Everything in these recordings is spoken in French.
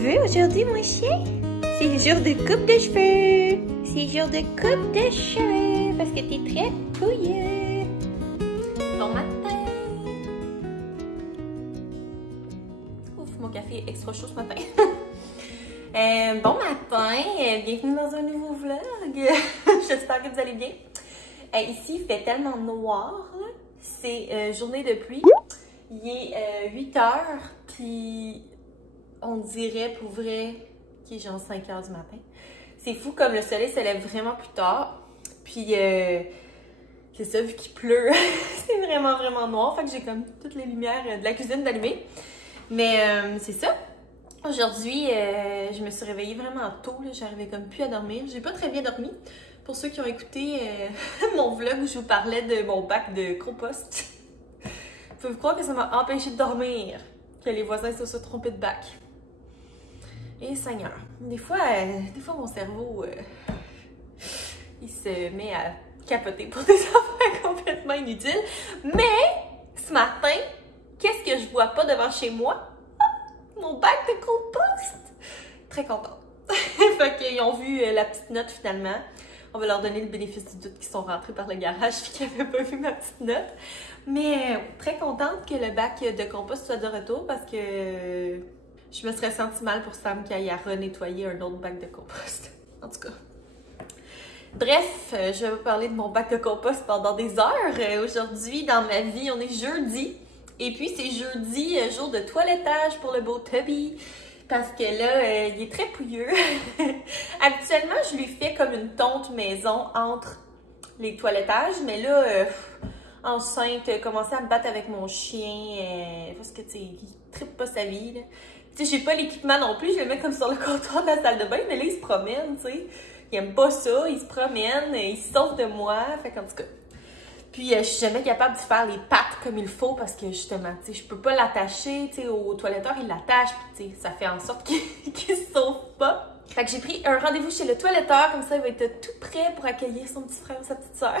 cheveux aujourd'hui, mon chien? C'est jour de coupe de cheveux. C'est jour de coupe de cheveux parce que t'es très pouilleux. Bon matin. Ouf, mon café est extra chaud ce matin. Bon matin, bienvenue dans un nouveau vlog. J'espère que vous allez bien. Ici, il fait tellement noir. C'est journée de pluie. Il est 8 heures, puis on dirait pour vrai qu'il est genre 5 heures du matin. C'est fou comme le soleil se lève vraiment plus tard. Puis c'est ça, vu qu'il pleut, c'est vraiment noir. Fait que j'ai comme toutes les lumières de la cuisine d'allumées. Mais c'est ça. Aujourd'hui, je me suis réveillée vraiment tôt. J'arrivais comme plus à dormir. J'ai pas très bien dormi. Pour ceux qui ont écouté mon vlog où je vous parlais de mon bac de compost. Pouvez-vous croire que ça m'a empêché de dormir? Que les voisins se soient trompés de bac. Et Seigneur, des fois mon cerveau, il se met à capoter pour des affaires complètement inutiles. Mais, ce matin, qu'est-ce que je vois pas devant chez moi? Mon bac de compost! Très contente. Fait qu'ils ont vu la petite note finalement. On va leur donner le bénéfice du doute qu'ils sont rentrés par le garage et qu'ils n'avaient pas vu ma petite note. Mais très contente que le bac de compost soit de retour parce que je me serais sentie mal pour Sam qui aille à renettoyer un autre bac de compost. En tout cas. Bref, je vais vous parler de mon bac de compost pendant des heures. Aujourd'hui, dans ma vie, on est jeudi. Et puis, c'est jeudi, jour de toilettage pour le beau Toby. Parce que là, il est très pouilleux. Habituellement, je lui fais comme une tonte maison entre les toilettages. Mais là, enceinte, commencer à me battre avec mon chien. Parce que, tu sais, il trippe pas sa vie, là. Tu sais, j'ai pas l'équipement non plus. Je le mets comme sur le comptoir de la salle de bain. Mais là, il se promène, tu sais. Il aime pas ça. Il se promène. Il se sauve de moi. Fait qu'en tout cas. Puis, je suis jamais capable de faire les pattes comme il faut parce que, justement, tu sais, je peux pas l'attacher, tu sais, au toiletteur, il l'attache, puis, tu sais, ça fait en sorte qu'il se sauve pas. Fait que j'ai pris un rendez-vous chez le toiletteur, comme ça, il va être tout prêt pour accueillir son petit frère ou sa petite sœur.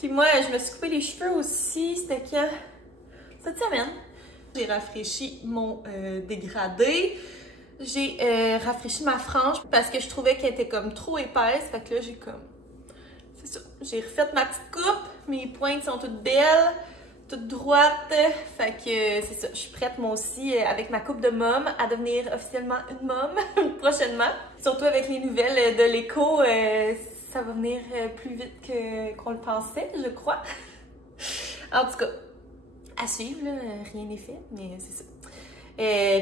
Puis moi, je me suis coupé les cheveux aussi, c'était quand? Cette semaine. J'ai rafraîchi mon dégradé. J'ai rafraîchi ma frange parce que je trouvais qu'elle était comme trop épaisse, fait que là, j'ai comme... C'est ça. J'ai refait ma petite coupe. Mes pointes sont toutes belles, toutes droites. Fait que c'est ça. Je suis prête moi aussi avec ma coupe de môme à devenir officiellement une môme prochainement. Surtout avec les nouvelles de l'écho, ça va venir plus vite qu'on le pensait, je crois. En tout cas, à suivre, là, rien n'est fait, mais c'est ça.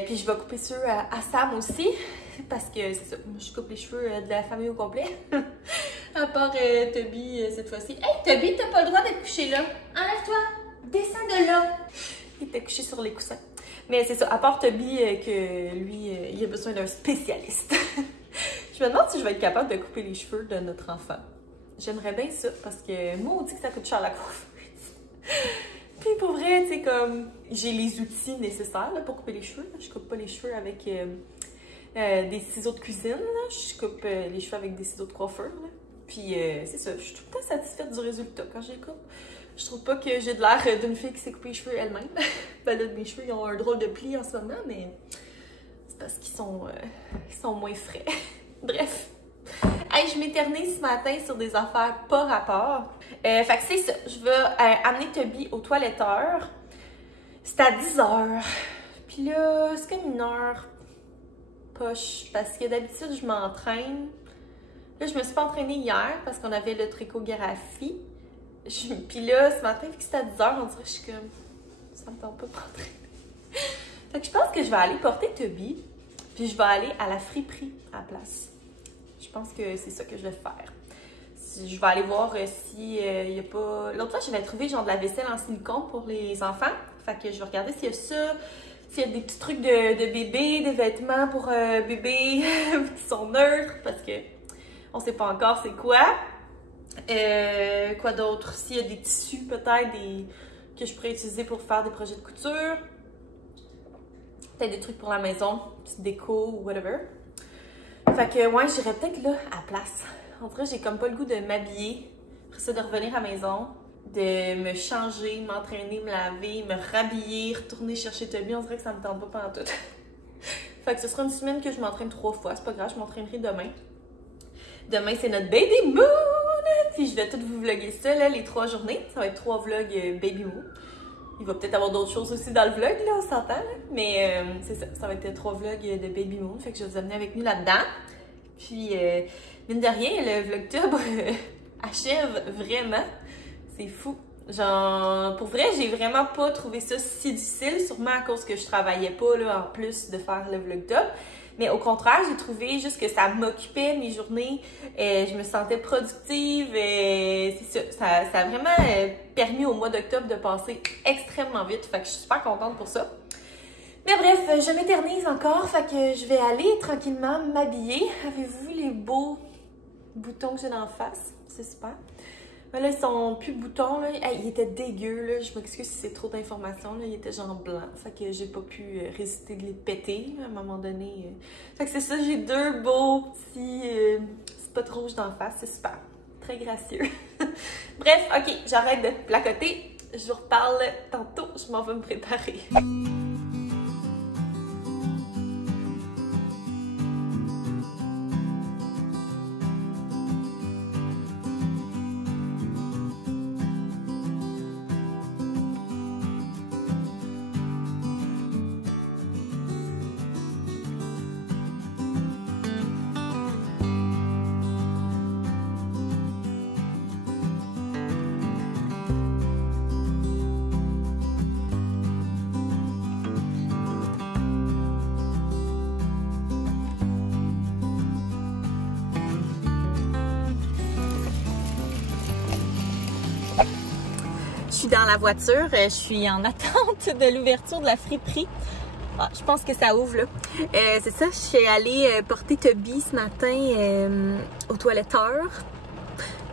Puis je vais couper ceux à Sam aussi, parce que c'est ça, moi je coupe les cheveux de la famille au complet. À part Toby cette fois-ci. Hey Toby, t'as pas le droit d'être couché là. Enlève-toi, descends de là. Il était couché sur les coussins. Mais c'est ça, à part Toby, que lui, il a besoin d'un spécialiste. Je me demande si je vais être capable de couper les cheveux de notre enfant. J'aimerais bien ça, parce que moi on dit que ça coûte cher la coiffeuse. Puis pour vrai, tu sais, comme j'ai les outils nécessaires là, pour couper les cheveux. Je coupe pas les cheveux avec des ciseaux de cuisine. Là. Je coupe les cheveux avec des ciseaux de coiffeur. Là. Puis c'est ça, je suis tout le temps satisfaite du résultat quand je les coupe. Je trouve pas que j'ai de l'air d'une fille qui s'est coupée les cheveux elle-même. Ben là, mes cheveux ils ont un drôle de pli en ce moment, mais c'est parce qu'ils sont moins frais. Bref. Hey, je m'éternise ce matin sur des affaires pas rapport. Fait que c'est ça. Je vais amener Toby au toiletteur. C'est à 10h. Puis là, c'est comme une heure poche. Parce que d'habitude, je m'entraîne. Là, je me suis pas entraînée hier parce qu'on avait le trichographie. Puis là, ce matin, vu que c'était à 10h, on dirait que je suis comme... Ça me tente pas de m'entraîner. Fait que je pense que je vais aller porter Toby. Puis je vais aller à la friperie à la place. Je pense que c'est ça que je vais faire. Je vais aller voir s'il n'y a pas... L'autre fois, j'avais trouvé genre de la vaisselle en silicone pour les enfants. Fait que je vais regarder s'il y a ça, s'il y a des petits trucs de bébé, des vêtements pour bébé qui sont neutres, parce que on sait pas encore c'est quoi. Quoi d'autre? S'il y a des tissus peut-être que je pourrais utiliser pour faire des projets de couture. Peut-être des trucs pour la maison, petite déco ou whatever. Fait que, ouais, j'irais peut-être là, à la place. En vrai, j'ai comme pas le goût de m'habiller. Après ça, de revenir à la maison, de me changer, m'entraîner, me laver, me rhabiller, retourner chercher Toby. On dirait que ça me tente pas pendant tout. Fait que ce sera une semaine que je m'entraîne 3 fois. C'est pas grave, je m'entraînerai demain. Demain, c'est notre Baby Moon! Puis je vais tout vous vlogger ça, là, les 3 journées. Ça va être 3 vlogs Baby Moon. Il va peut-être avoir d'autres choses aussi dans le vlog, là, on s'entend. Mais c'est ça, ça va être 3 vlogs de Baby Moon. Fait que je vais vous amener avec nous là-dedans. Puis, mine de rien, le vlogtober achève vraiment. C'est fou. Genre, pour vrai, j'ai vraiment pas trouvé ça si difficile, sûrement à cause que je travaillais pas, là, en plus de faire le vlogtober. Mais au contraire, j'ai trouvé juste que ça m'occupait mes journées, je me sentais productive, c'est ça, ça a vraiment permis au mois d'octobre de passer extrêmement vite, fait que je suis super contente pour ça. Mais bref, je m'éternise encore, fait que je vais aller tranquillement m'habiller. Avez-vous vu les beaux boutons que j'ai dans la face? C'est super. Mais là, ils sont plus boutons, là. Hey, ils étaient dégueux, là. Je m'excuse si c'est trop d'informations, là. Ils étaient genre blancs. Fait que j'ai pas pu résister de les péter, là, à un moment donné. Fait que c'est ça, j'ai 2 beaux petits spots rouges d'en face. C'est super. Très gracieux. Bref, ok, j'arrête de placoter. Je vous reparle tantôt. Je m'en vais me préparer. Je suis dans la voiture, je suis en attente de l'ouverture de la friperie. Ah, je pense que ça ouvre là. C'est ça, je suis allée porter Toby ce matin au toiletteur.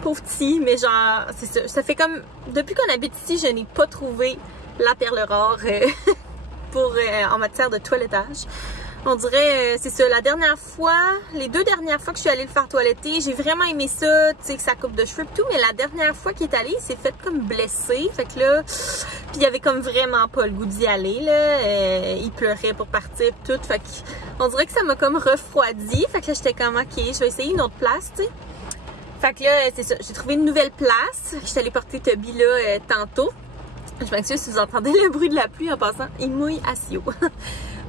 Pauvre petit, mais genre, c'est ça. Ça fait comme, depuis qu'on habite ici, je n'ai pas trouvé la perle rare en matière de toilettage. On dirait, c'est ça, la dernière fois, les 2 dernières fois que je suis allée le faire toiletter, j'ai vraiment aimé ça, tu sais, que ça coupe de cheveux et tout, mais la dernière fois qu'il est allé, il s'est fait comme blessé, fait que là, puis il avait comme vraiment pas le goût d'y aller, là, il pleurait pour partir tout, fait qu'on dirait que ça m'a comme refroidi, fait que là, j'étais comme, ok, je vais essayer une autre place, tu sais. Fait que là, c'est ça, j'ai trouvé une nouvelle place, je suis allée porter Toby là, tantôt. Je m'excuse si vous entendez le bruit de la pluie en passant, il mouille assez haut.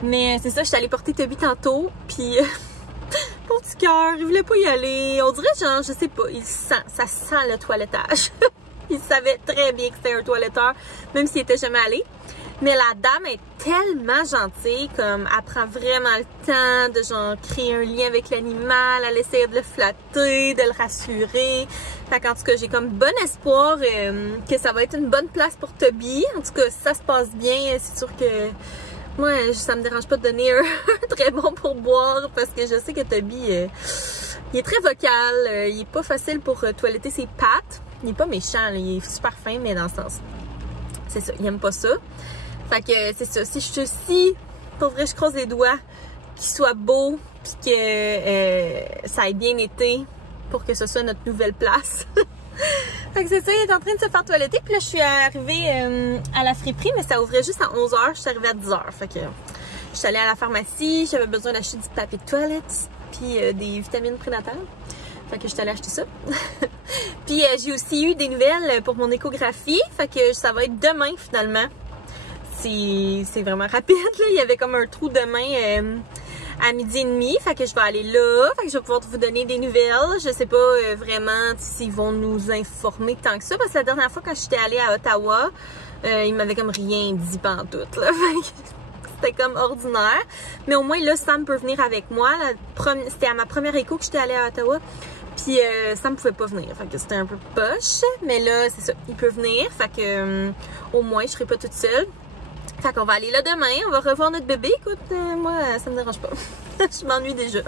Mais c'est ça, je suis allée porter Toby tantôt, puis mon petit cœur, il voulait pas y aller. On dirait genre, je sais pas, ça sent le toilettage. Il savait très bien que c'était un toiletteur, même s'il était jamais allé. Mais la dame est tellement gentille, comme elle prend vraiment le temps de genre créer un lien avec l'animal, elle essaie de le flatter, de le rassurer. Fait qu'en tout cas, j'ai comme bon espoir que ça va être une bonne place pour Toby. En tout cas, si ça se passe bien, c'est sûr que moi, ça me dérange pas de donner un très bon pourboire parce que je sais que Toby, il est très vocal, il est pas facile pour toiletter ses pattes. Il est pas méchant, là, il est super fin, mais dans le sens, c'est ça, il aime pas ça. Fait que c'est ça, si pour vrai je croise les doigts qu'il soit beau puis que ça ait bien été pour que ce soit notre nouvelle place. Fait que c'est ça, il est en train de se faire toiletter. Puis là, je suis arrivée à la friperie, mais ça ouvrait juste à 11h. Je suis arrivée à 10h. Fait que je suis allée à la pharmacie, j'avais besoin d'acheter du papier de toilette puis des vitamines prénatales. Fait que je suis allée acheter ça. Puis j'ai aussi eu des nouvelles pour mon échographie. Fait que ça va être demain finalement. C'est vraiment rapide, là. Il y avait comme un trou demain à 12h30. Fait que je vais aller là. Fait que je vais pouvoir vous donner des nouvelles. Je sais pas vraiment s'ils vont nous informer tant que ça. Parce que la dernière fois quand j'étais allée à Ottawa, ils m'avaient comme rien dit pantoute, là. C'était comme ordinaire. Mais au moins là, Sam peut venir avec moi. C'était à ma première écho que j'étais allée à Ottawa. Puis Sam pouvait pas venir. Fait que c'était un peu poche. Mais là, c'est ça. Il peut venir. Fait que au moins, je serai pas toute seule. Fait qu'on va aller là demain, on va revoir notre bébé. Écoute, moi, ça me dérange pas. Je m'ennuie déjà.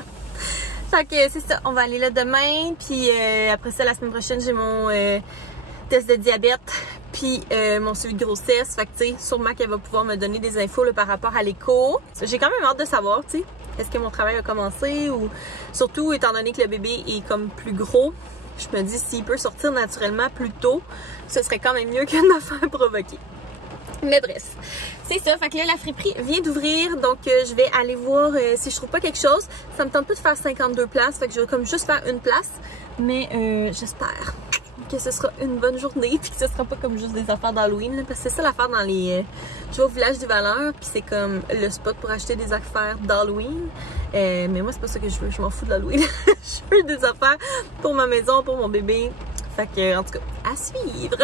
Fait que c'est ça, on va aller là demain. Puis après ça, la semaine prochaine, j'ai mon test de diabète. Puis mon suivi de grossesse. Fait que tu sais, sûrement qu'elle va pouvoir me donner des infos là, par rapport à l'écho. J'ai quand même hâte de savoir, tu sais, est-ce que mon travail a commencé ou... Surtout, étant donné que le bébé est comme plus gros, je me dis, s'il peut sortir naturellement plus tôt, ce serait quand même mieux que de me faire provoquer. Mais bref, c'est ça. Fait que là, la friperie vient d'ouvrir. Donc, je vais aller voir si je trouve pas quelque chose. Ça me tente pas de faire 52 places. Fait que je vais comme juste faire une place. Mais j'espère que ce sera une bonne journée. Puis que ce sera pas comme juste des affaires d'Halloween. Parce que c'est ça l'affaire dans les... je vais au village des valeurs. Puis c'est comme le spot pour acheter des affaires d'Halloween. Mais moi, c'est pas ça que je veux. Je m'en fous de l'Halloween. Je veux des affaires pour ma maison, pour mon bébé. Fait que, en tout cas, à suivre.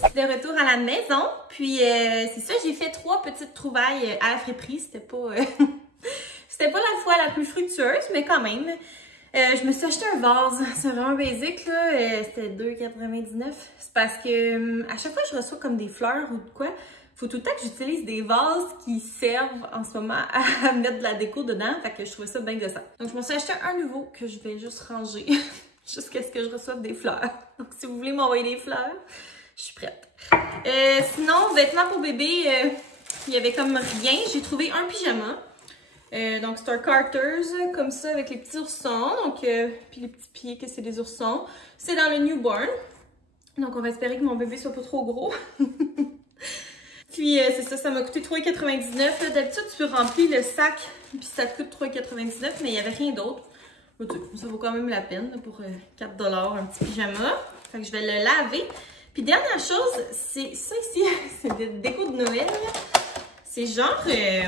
C'est de retour à la maison. Puis, c'est ça, j'ai fait 3 petites trouvailles à la friperie. C'était pas... c'était pas la fois la plus fructueuse, mais quand même. Je me suis acheté un vase. C'est vraiment basic, là. C'était 2,99. C'est parce que à chaque fois que je reçois comme des fleurs ou de quoi, faut tout le temps que j'utilise des vases qui servent en ce moment à mettre de la déco dedans. Fait que je trouvais ça bien gossant. Donc, je me suis acheté un nouveau que je vais juste ranger jusqu'à ce que je reçoive des fleurs. Donc, si vous voulez m'envoyer des fleurs, je suis prête. Sinon, vêtements pour bébé, il y avait comme rien. J'ai trouvé un pyjama. Donc, c'est un Carter's, comme ça, avec les petits oursons. Donc, puis les petits pieds, que c'est des oursons. C'est dans le newborn. Donc, on va espérer que mon bébé soit pas trop gros. Puis, c'est ça, ça m'a coûté 3,99. D'habitude, tu remplis le sac, puis ça te coûte 3,99, mais il n'y avait rien d'autre. Ça vaut quand même la peine pour 4 $, un petit pyjama. Fait que je vais le laver. Puis, dernière chose, c'est ça ici. C'est des décos de Noël. C'est genre... je vais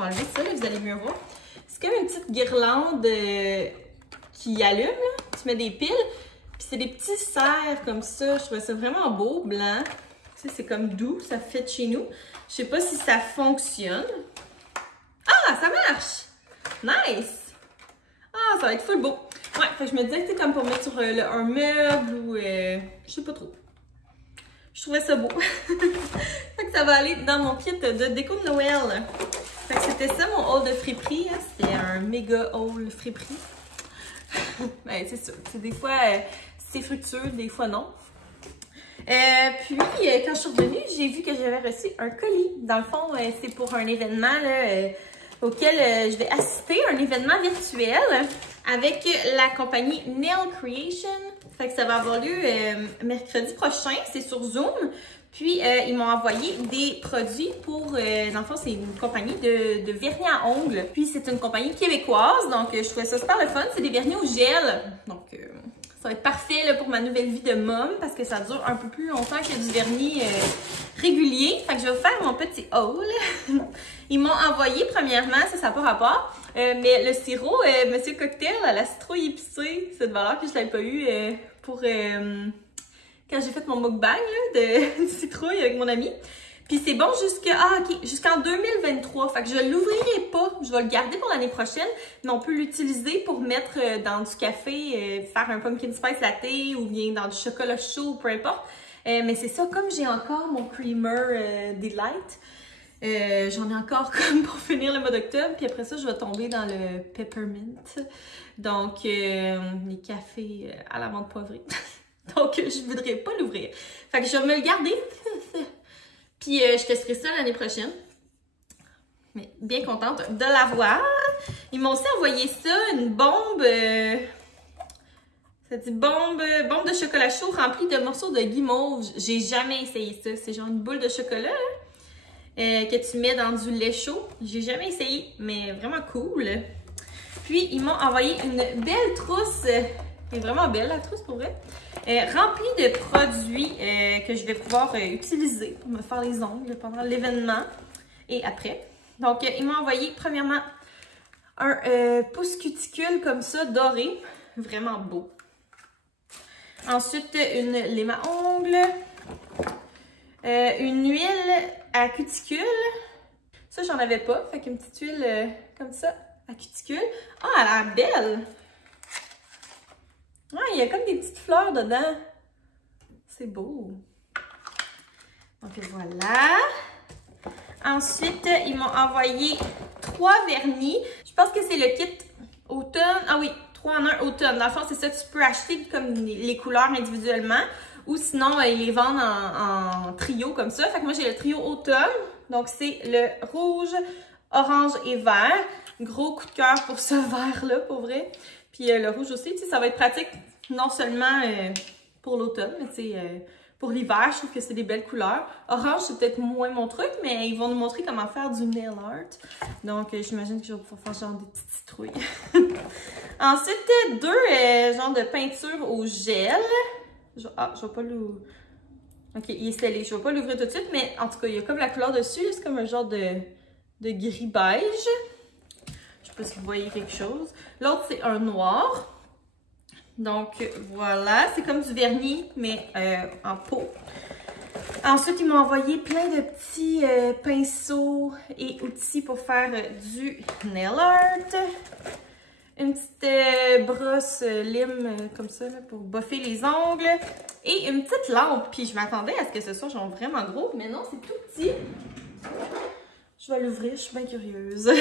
enlever ça, là, vous allez mieux voir. C'est comme une petite guirlande qui allume, là. Tu mets des piles. Puis c'est des petits cerfs comme ça. Je trouvais ça vraiment beau, blanc. Tu sais, c'est comme doux, ça fait chez nous. Je sais pas si ça fonctionne. Ah, ça marche! Nice! Ah, ça va être full beau. Ouais, fait que je me disais que c'est comme pour mettre sur un meuble ou... je sais pas trop. Je trouvais ça beau. Fait que ça va aller dans mon kit de déco de Noël. Fait que c'était ça mon haul de friperie. Hein? C'était un méga haul friperie. Ben, c'est sûr. Des fois, c'est fructueux, des fois non. Puis, quand je suis revenue, j'ai vu que j'avais reçu un colis. Dans le fond, c'est pour un événement là, auquel je vais assister, un événement virtuel avec la compagnie Nail Creation. Fait que ça va avoir lieu mercredi prochain, c'est sur Zoom. Puis, ils m'ont envoyé des produits pour... dans le fond, c'est une compagnie de vernis à ongles. Puis, c'est une compagnie québécoise, donc je trouvais ça super le fun. C'est des vernis au gel, donc ça va être parfait là, pour ma nouvelle vie de mom parce que ça dure un peu plus longtemps que du vernis régulier. Fait que je vais vous faire mon petit haul. Ils m'ont envoyé, premièrement, ça n'a pas rapport, mais le sirop Monsieur Cocktail à la citrouille épicée, c'est de valeur que je ne l'avais pas eu pour... quand j'ai fait mon mukbang là, de citrouille avec mon ami. Puis c'est bon jusqu'en 2023. Fait que je l'ouvrirai pas. Je vais le garder pour l'année prochaine. Mais on peut l'utiliser pour mettre dans du café, faire un pumpkin spice latte ou bien dans du chocolat chaud, peu importe. Mais c'est ça, comme j'ai encore mon creamer Delight, j'en ai encore comme pour finir le mois d'octobre. Puis après ça, je vais tomber dans le peppermint. Donc, les cafés à la menthe poivrée. Donc, je ne voudrais pas l'ouvrir. Fait que je vais me le garder. Puis, je testerai ça l'année prochaine. Mais bien contente de l'avoir. Ils m'ont aussi envoyé ça, une bombe. Ça dit bombe de chocolat chaud remplie de morceaux de guimauve. J'ai jamais essayé ça. C'est genre une boule de chocolat que tu mets dans du lait chaud. J'ai jamais essayé, mais vraiment cool. Puis, ils m'ont envoyé une belle trousse. Elle est vraiment belle, la trousse, pour vrai. Remplie de produits que je vais pouvoir utiliser pour me faire les ongles pendant l'événement et après. Donc, ils m'ont envoyé, premièrement, un pouce cuticule comme ça, doré. Vraiment beau. Ensuite, une lime à ongles. Une huile à cuticule. Ça, j'en avais pas. Fait qu'une petite huile comme ça, à cuticule. Ah, elle a l'air belle! Ah, il y a comme des petites fleurs dedans. C'est beau. Donc voilà. Ensuite, ils m'ont envoyé 3 vernis. Je pense que c'est le kit automne. Ah oui, 3 en 1 automne. Dans le fond, c'est ça, tu peux acheter comme les couleurs individuellement. Ou sinon, ils les vendent en trio comme ça. Fait que moi, j'ai le trio automne. Donc, c'est le rouge, orange et vert. Gros coup de cœur pour ce vert-là, pour vrai. Puis le rouge aussi, tu sais, ça va être pratique non seulement pour l'automne, mais tu sais, pour l'hiver, je trouve que c'est des belles couleurs. Orange, c'est peut-être moins mon truc, mais ils vont nous montrer comment faire du nail art. Donc, j'imagine que je vais pouvoir faire genre des petites citrouilles. Ensuite, deux genres de peinture au gel. Je vais pas l'ouvrir. Ok, il est scellé. Je vais pas l'ouvrir tout de suite, mais en tout cas, il y a comme la couleur dessus. C'est comme un genre de gris beige. Je sais pas si vous voyez quelque chose. L'autre, c'est un noir. Donc, voilà. C'est comme du vernis, mais en pot. Ensuite, ils m'ont envoyé plein de petits pinceaux et outils pour faire du nail art. Une petite brosse lime comme ça là, pour boffer les ongles. Et une petite lampe. Puis je m'attendais à ce que ce soit genre vraiment gros, mais non, c'est tout petit. Je vais l'ouvrir, je suis bien curieuse.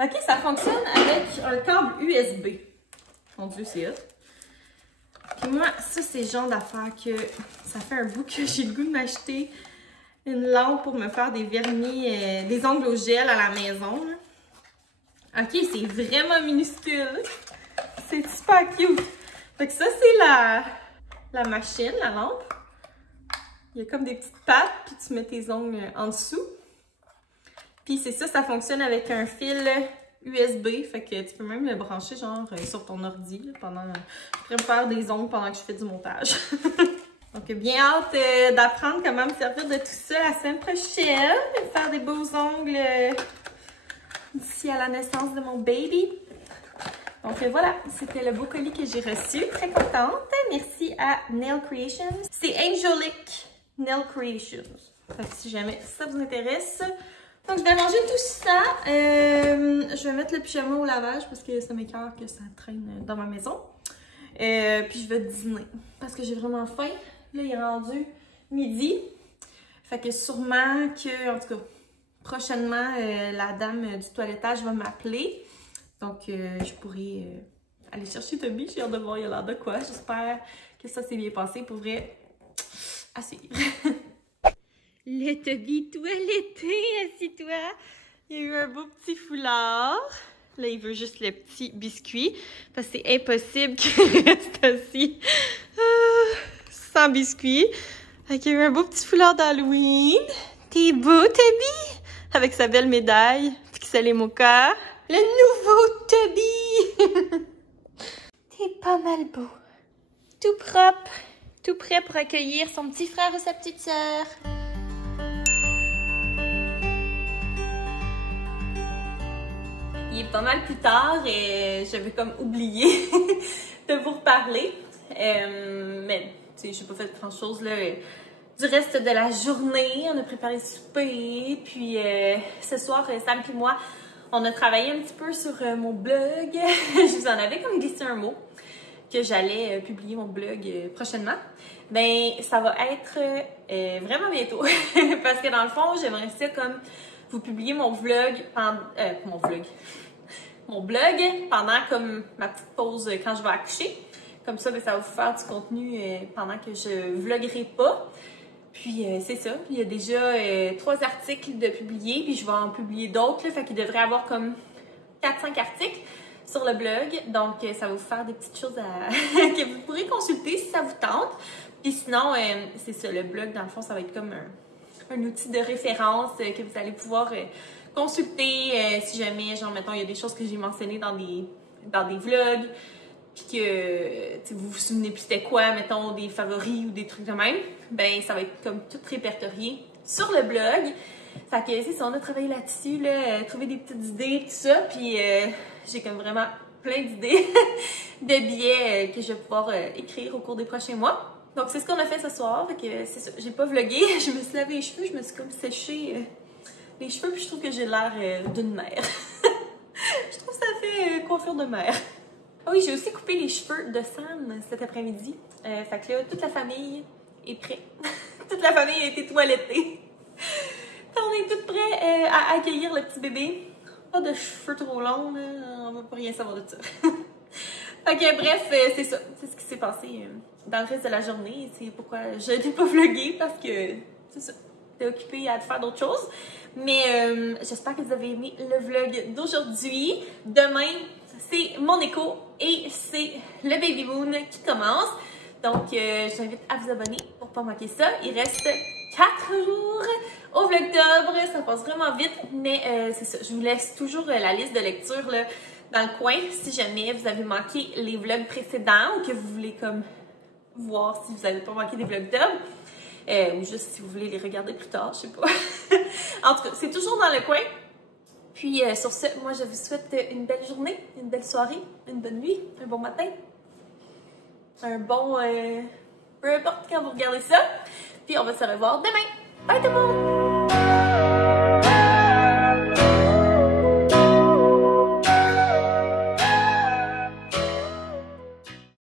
Ok, ça fonctionne avec un câble USB. Mon Dieu, c'est hot. Puis moi, ça, c'est le genre d'affaire que ça fait un bout que j'ai le goût de m'acheter une lampe pour me faire des vernis, des ongles au gel à la maison. Là. Ok, c'est vraiment minuscule. C'est super cute. Fait que ça, c'est la machine, la lampe. Il y a comme des petites pattes, puis tu mets tes ongles en dessous. Puis c'est ça, ça fonctionne avec un fil USB, fait que tu peux même le brancher genre sur ton ordi là, pendant... Je pourrais me faire des ongles pendant que je fais du montage. Donc bien hâte d'apprendre comment me servir de tout ça la semaine prochaine. Faire des beaux ongles d'ici à la naissance de mon baby. Donc voilà, c'était le beau colis que j'ai reçu. Très contente. Merci à Nail Creations. C'est Angelic Nail Creations. Fait que si jamais ça vous intéresse. Donc je vais manger tout ça. Je vais mettre le pyjama au lavage parce que ça m'écoeure que ça traîne dans ma maison. Puis je vais dîner parce que j'ai vraiment faim. Là, il est rendu midi. Fait que sûrement que, en tout cas, prochainement, la dame du toilettage va m'appeler. Donc, je pourrais aller chercher Toby. J'ai hâte de voir, il a l'air de quoi. J'espère que ça s'est bien passé. Pour vrai, à suivre. Le Toby toiletté, assis-toi. Il y a eu un beau petit foulard. Là, il veut juste le petit biscuit. Parce que c'est impossible qu'il reste assis sans biscuit. Fait qu'il y a eu un beau petit foulard d'Halloween. T'es beau, Toby? Avec sa belle médaille. Pixel et Mocha. Le nouveau Toby! T'es pas mal beau. Tout propre. Tout prêt pour accueillir son petit frère ou sa petite sœur. Il est pas mal plus tard et j'avais comme oublié de vous reparler. Mais, tu sais, j'ai pas fait grand-chose, là. Du reste de la journée, on a préparé le souper. Puis, ce soir, Sam et moi, on a travaillé un petit peu sur mon blog. Je vous en avais comme glissé un mot que j'allais publier mon blog prochainement. Ben, ça va être vraiment bientôt. Parce que dans le fond, j'aimerais ça comme vous publier mon vlog pendant... mon blog pendant comme ma petite pause quand je vais accoucher. Comme ça, ben, ça va vous faire du contenu pendant que je vloguerai pas. Puis c'est ça, il y a déjà 3 articles de publiés, puis je vais en publier d'autres, fait qu'il devrait y avoir comme 4-5 articles sur le blog. Donc ça va vous faire des petites choses que vous pourrez consulter si ça vous tente. Puis sinon, c'est ça, le blog, dans le fond, ça va être comme un outil de référence que vous allez pouvoir consulter si jamais, genre, mettons, il y a des choses que j'ai mentionnées dans des vlogs, puis que vous vous souvenez plus c'était quoi, mettons, des favoris ou des trucs de même, ben ça va être comme tout répertorié sur le blog. Fait que c'est ça, on a travaillé là-dessus, là, trouvé des petites idées, tout ça, puis j'ai comme vraiment plein d'idées de billets que je vais pouvoir écrire au cours des prochains mois. Donc c'est ce qu'on a fait ce soir, fait que c'est ça, j'ai pas vlogué, je me suis lavé les cheveux, je me suis comme séché les cheveux, puis je trouve que j'ai l'air d'une mère. Je trouve que ça fait coiffure de mère. Ah oui, j'ai aussi coupé les cheveux de Sam cet après-midi. Fait que là, toute la famille est prête. Toute la famille a été toilettée. On est toutes prêts à accueillir le petit bébé. Pas de cheveux trop longs, là. On va pas rien savoir de ça. Ok, bref, c'est ça. C'est ce qui s'est passé dans le reste de la journée. C'est pourquoi je n'ai pas vlogué, parce que c'est ça. J'étais occupée à faire d'autres choses. Mais j'espère que vous avez aimé le vlog d'aujourd'hui. Demain, c'est mon écho et c'est le baby moon qui commence. Donc, je vous invite à vous abonner pour pas manquer ça. Il reste 4 jours au vlogtobre. Ça passe vraiment vite, mais c'est ça. Je vous laisse toujours la liste de lecture là, dans le coin si jamais vous avez manqué les vlogs précédents ou que vous voulez comme voir si vous n'avez pas manqué des vlogtober. Ou juste si vous voulez les regarder plus tard, je sais pas. En tout cas, c'est toujours dans le coin. Puis sur ce, moi je vous souhaite une belle journée, une belle soirée, une bonne nuit, un bon matin, un bon... peu importe quand vous regardez ça. Puis on va se revoir demain. Bye tout le monde!